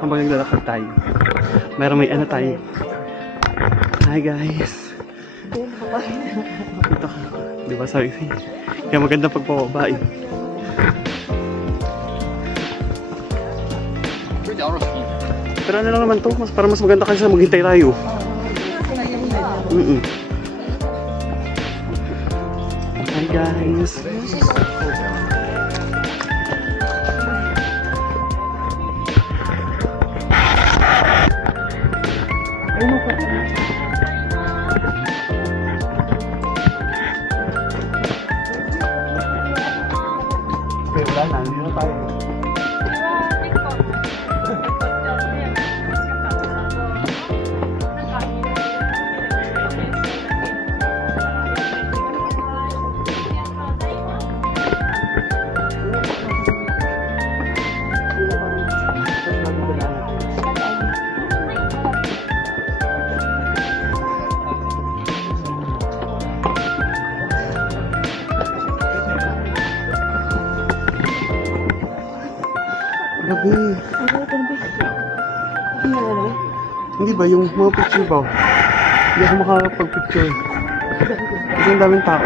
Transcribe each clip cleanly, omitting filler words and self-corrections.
habang naglalakad tayo. Meron may ano tayo. Hi guys. Ito ka. Di ba sabi ko? Kaya maganda pagpapaba eh. Pero ano lang naman to, para mas maganda kasi maghintay tayo. Hi guys. Wala na, hindi na tayo. Grabe. Hindi ba yung mga picture ba? Hindi ako makakapag-picture. Kasi ang daming tao.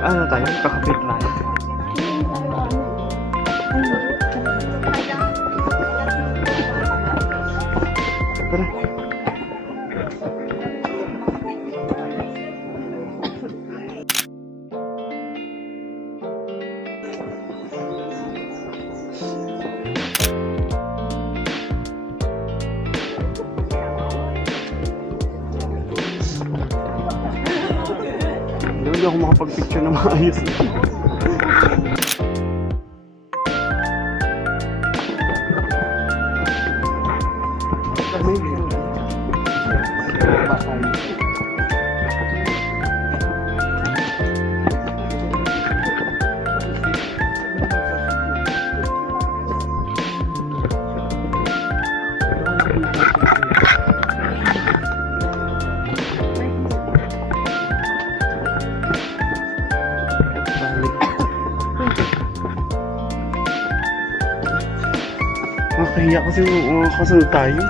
Ano tayo? Kakapit tayo. Tara. Hindi ako makapag-picture na maayos. Nakahiya kasi kasunod tayo.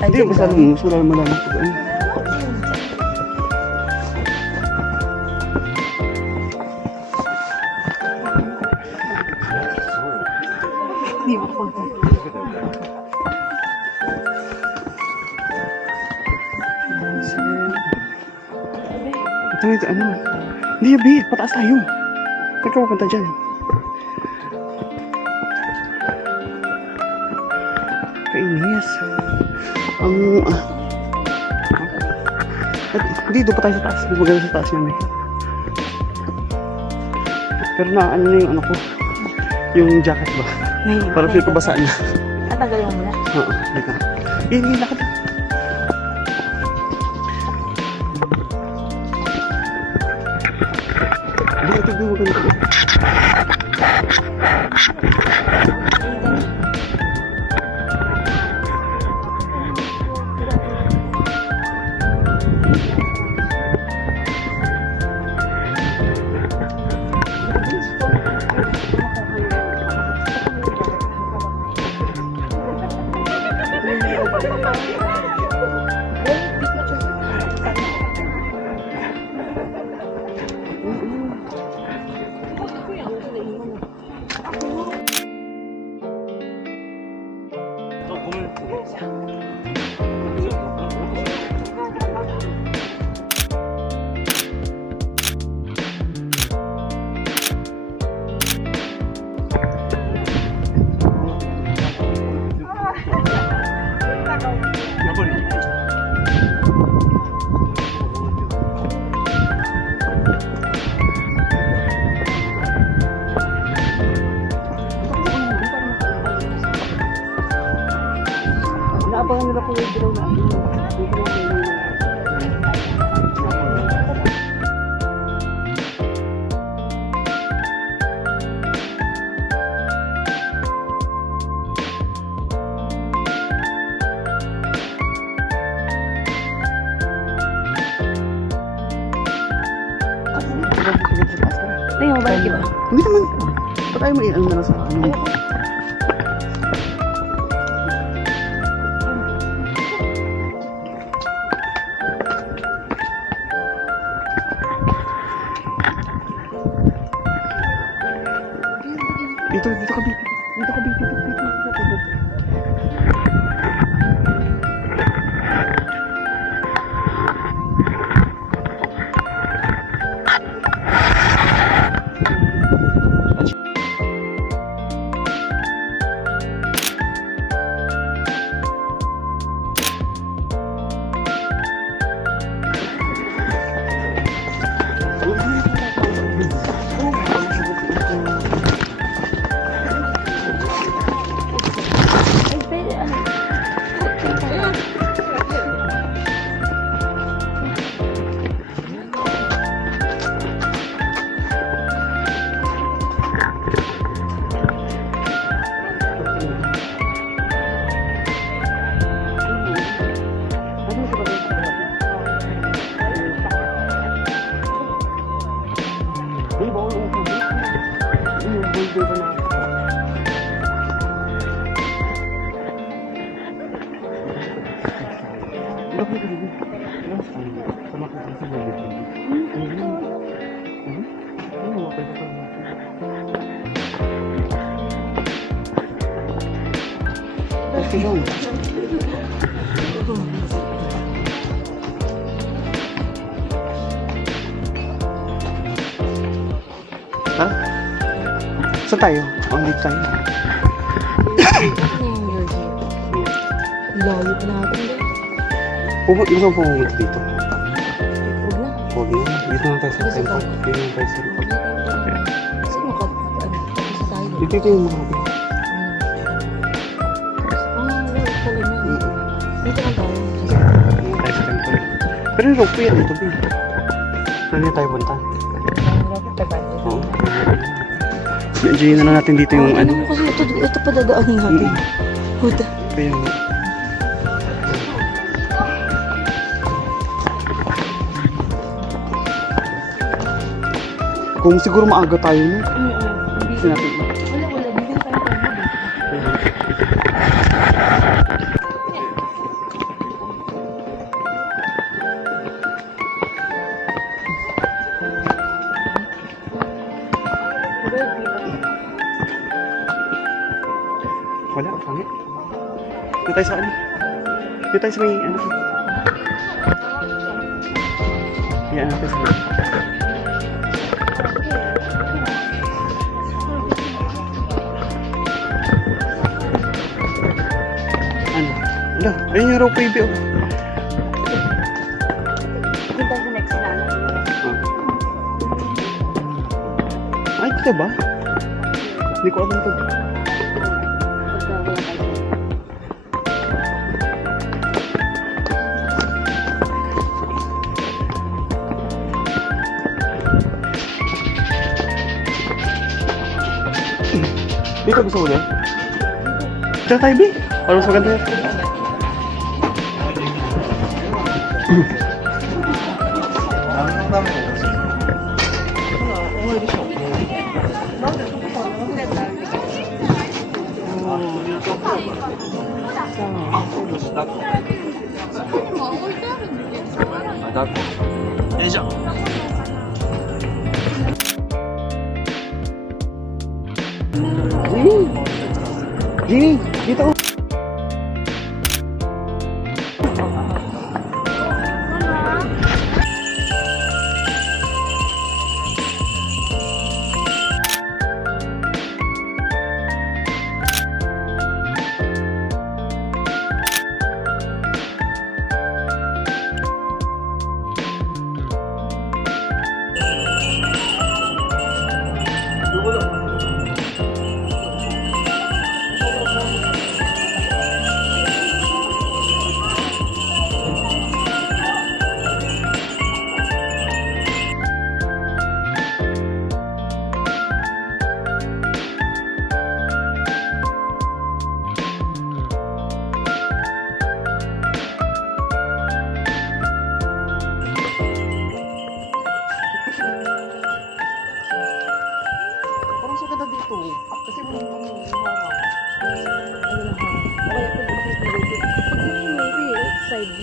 Hindi, basta sura mo lang. Hindi mo po. Ito, ano? Hindi, Abi, pataas tayo. Ba't ka mapunta dyan? Kainis. Hindi, doon pa tayo sa taas. Hindi maganda sa taas yan eh. Pero na, ano na yung ano ko? Yung jacket ba? Para feel ko basa niya. Tagal mo muna. Oo, hindi ka. Hindi, lakad. Ito maganda. Ay, mabalik ba? Hindi naman. Ba't ayaw mo ano na lang sa ano? Dito ka, Bibi. Dito ka, Bibi. Ha? Saan tayo? Dito tayo. Layo pa natin din. Gusto mo pumunta dito? Huwag na. Huwag na. Dito na tayo sa temple. Dito na tayo sa temple. Kasi tapos tayo. Dito yung mga kapit. Lord pala na. Dito lang tayo. Dito tayo sa temple. Pero yung rope yan dito, Bibi. Saan na tayo punta? Oo. Enjoyin na lang natin dito yung ano. Kasi ito pa dadaan natin. Huda. Ito yung... Kung siguro maaga tayo no? Kasi natin. Wala. Bigyan tayo tayo. Wala, pangit. Dito tayo sa ano? Dito tayo sa may ano? Yan natin sa may. Ano? Wala, ayun yung rope baby oh. Kita sa next na. Ay, dito ba? Hindi ko alam ito. Dito gusto mo din? Diyan tayo, B. Para mas maganda yun. Jimmy, dito.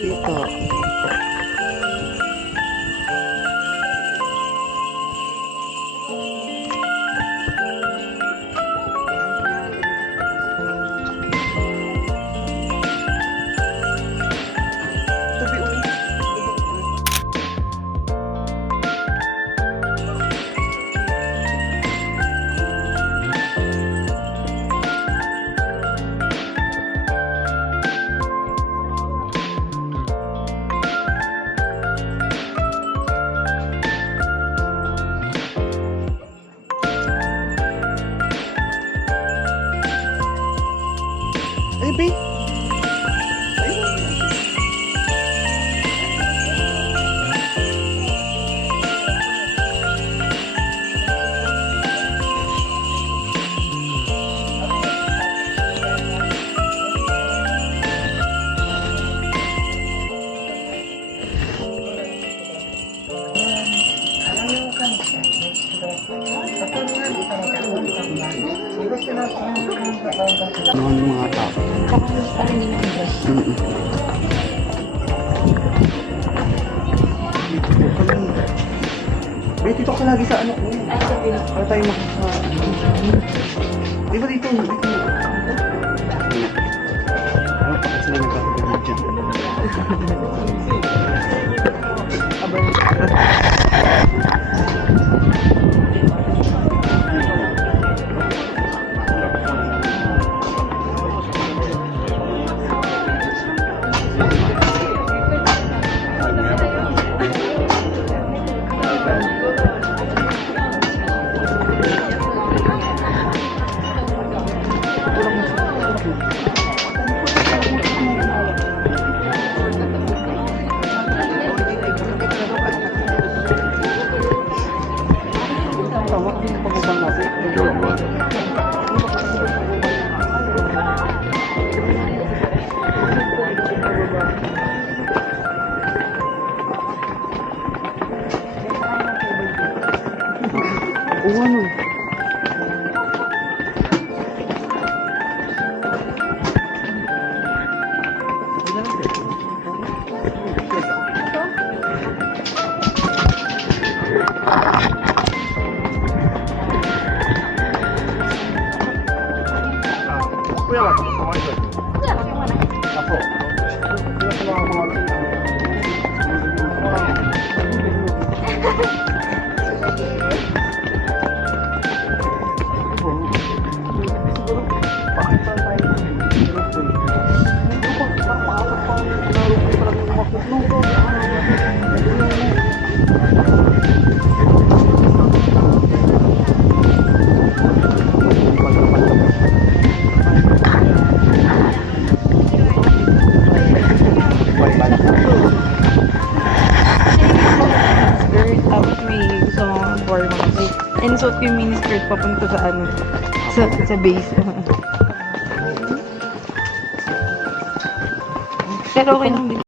Kita. Tabi, oh. Ay, babe. Ano yung mga tao? Parang hindi na dress. Babe, dito ka lagi sa ano ko. Ay, sa Pinas. Para tayo makaka... Di ba dito? Dito. Ano pa kasi na nagkakabagod dyan? Tama kasi yung pagkakang natin. Oo, ano? Kuya, kumain ko. Ako. Skirt, tapos may gusto mong formal. And suot ko yung mini skirt papunta sa ano, sa base. Pero okay lang din.